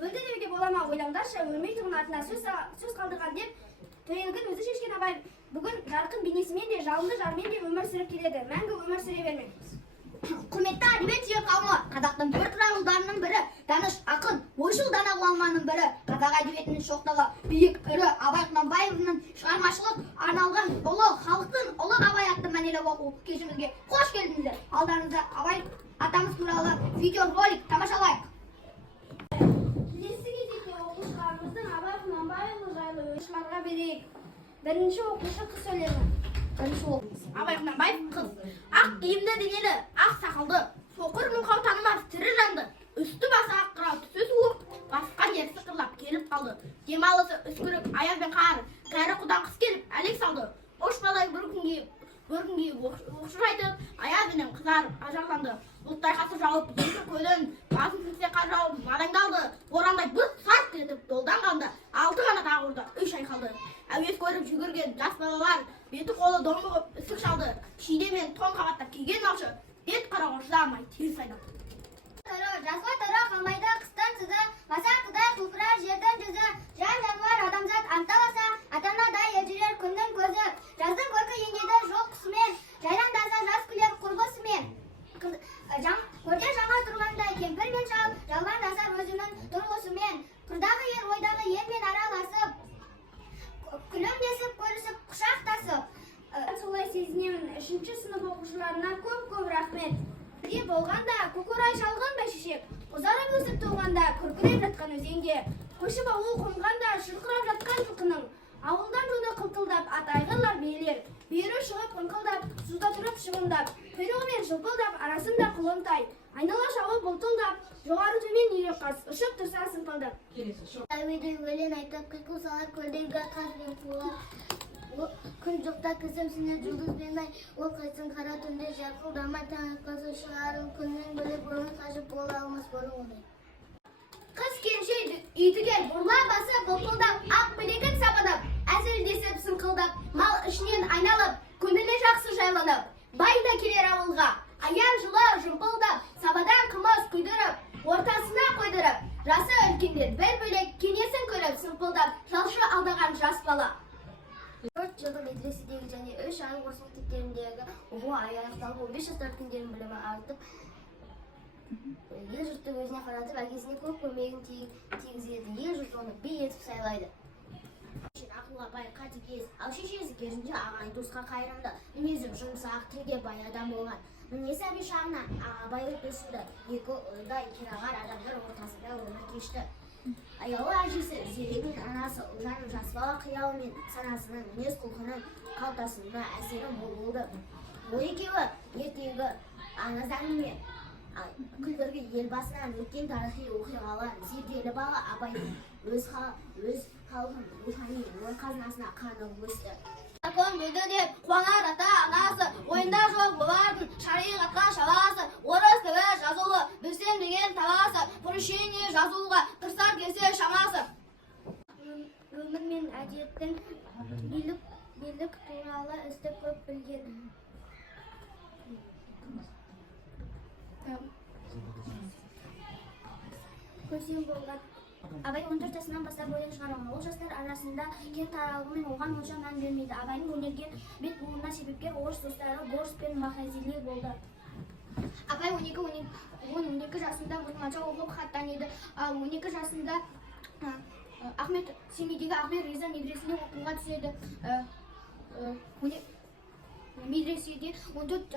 өлді деуге бола ма ойлаңдаршы, өлмейтұғын артына сөз қалдырған деп тойылгін өзі шешкен абай бүгін жарқын бейнесімен де жалынды жармен де өмір сүріп келеді, мәңгі өмір сүре бермек. Құрметті әдебиет сүйер қауымы, қазақтың біртұтас ұлдарының бірі, даныш ақын, ойшыл дана ғұламаның бірі, қазақ әдебиетінің шоқтығы биік ірі Абай Құнанбаевның шығармашылық арналған ұлы халықтың ұлы Абай атты мәнерлеп оқу кешімізге қош келдіңіздер. Алдарыңызда Абай атамыз туралы видеоролик тамашалайық. Келесі кезекте оқушыларымыздың Абай Құнанбайұлы жайлы ойшыларға берейік. Бірінші оқушы қыз сөйлемі. Абай Құнанбаев қыз, ақ киімді денелі, ақ сақалды, соқыр мылқау танымас тірі жанды, үсті басы ақ қырау, түсі суық, басқан жері сықырлап келіп қалды. Демалысы үскірік, аяз бен қар, кәрі құдан қыс келіп әлек салды. Ош балай бір күнге оқшыр айтып, аяз бенен қызарып ажарланды. Бұлттай қасы жауып, екі көлін, басын сілсе қар жауып, мадаңдалды. Борандай бір сарт етіп долдан қалды, алты қанат ақ орда үш айқалды. Әуес көріп жүгірген жас балалар, беті қолы дом бұғып үсік шалды. Шиде мен тон қабаттап киген малшы, бет қарауға шыдамай теріс айналды. Жазға тыры қалмайды қыстан сызы, маса құдай құлпырар жердің жүзі, жан жануар адамзат анталаса, атанадай елжірер күннің көзі. Жаздың көркі еңгеді жоқ құсымен, жайраңдаса жас күлер құрбысымен. Көрде жаңа тұрғандай кемпір мен шал, жалғандасар өзінің тұрғысымен. Қырдағы ер ойдағы елмен араласып, күлімдесіп көрісіп құшақтасып. Солай сезінемін, 3-ші сынып оқушыларына көп рахмет. Бірге болғанда көкорай шалғын бәйшешек, ұзарып өсіп туғанда күркіреп жатқан өзенге, көшіп ауыл қонғанда шырқырап жатқан жылқының, ауылдан жоны қылтылдап атайғылар биелер, бүйірі шығып қыңқылдап, суда тұрып шыбындап, құйрығымен жылпылдап, арасында құлынтай, айнала шауып бұлтылдап, жоғары төмен үйрек қаз, ұшып тұрса сыңқылдап. Әуеде өлең айтып, қиқу салар көлдегі қаз бен қуға. Күн жоқта кісімсіне жұлдыз бен ай, ол қайтсын қара түнде жарқылдамай таң атқасы шығарым күннен бөлек бұрын қашып бола алмас бұрын оңай. Қыз келіншек үйтіген бұрла басы бұлпылдап, ақ білегін сабадап, әзілдесіп сыңқылдап, мал ішінен айналып, көңілі жақсы жайланып, бай да келер ауылға, аян жылы жымпылдап, сабадан қымыз құйдырып, ортасына қойдырып, жасы үлкендер бір бөлек кенесін көріп, сымпылдап, жалшы алдаған жас бала. 4 жылғы медреседегі және 3 айлық орыс мектептеріндегі оқу аяқталып, 15 жастар күндерінің білімі артып, ел жұртты өзіне қаратып, әкесіне көп көмегін тигізеді. Ел жұрт оны би етіп сайлайды. Ақылға бай қатыгез, ал шешесі керісінше ағайын туысқа қайырымды, мінезі жұмсақ, тілге бай адам болған. Міне сәби шағынан абай өтпесінді, екі ұлдай керағар адамдар ортасында өмір кешті. Аяулы әжесі, зеренің анасы, ұлжанның жас бала қиялы мен санасының мінез құлқының қалтасында әсері мол болды. Ол екеуі ертегі аңыз әңгіме, күлдіргі ел басынан өткен тарихи оқиғалар, зерделі бала Абайдың өз халқын рухани ой қазынасына қанып өсті. Ақын білді деп қуанар ата анасы, ойында жоқ бұлардың шариғатқа шаласы, орыс тілі жазулы, білсем деген таласы, поручение жазуға тырсар келсе шамасы. Өмір мен әдеттің билік туралы істі көп білген. Көсем болған. Абай 14 жасынан бастап өлең шығарған. Ол жастар арасында кең таралғымен оған онша мән бермейді. Абайдың өнерге бет бұруына себепкер орыс достары Борс пен Махазили болды. Абай 12 жасында мұсылманша оқып хат таниды. 12 жасында Семейдегі Ахмет Риза медресесіне оқуға түседі. Медреседе 14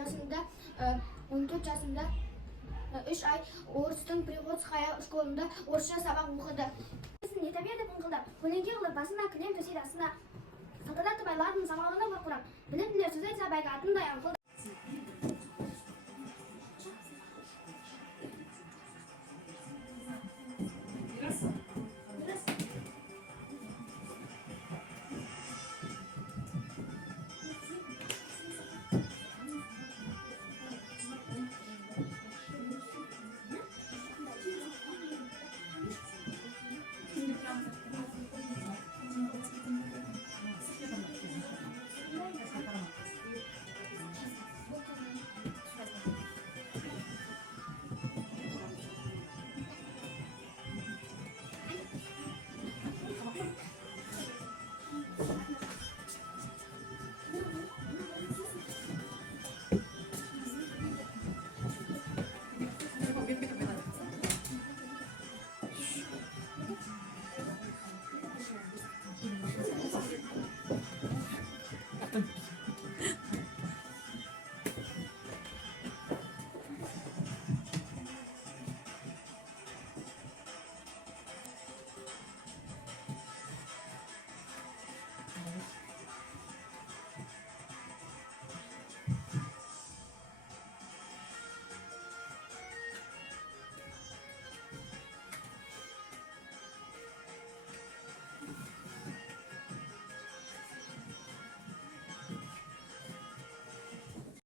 жасында 3 ай орыстың Приходская школында орысша сабақ оқыды. Не табиғаты қыңқылдап, көлеңке қылып басына кілем төседі астына. Салтанатты байлардың самалына бұрқырап, білімділер сөз айтса байға атындай аңқылдап. аттың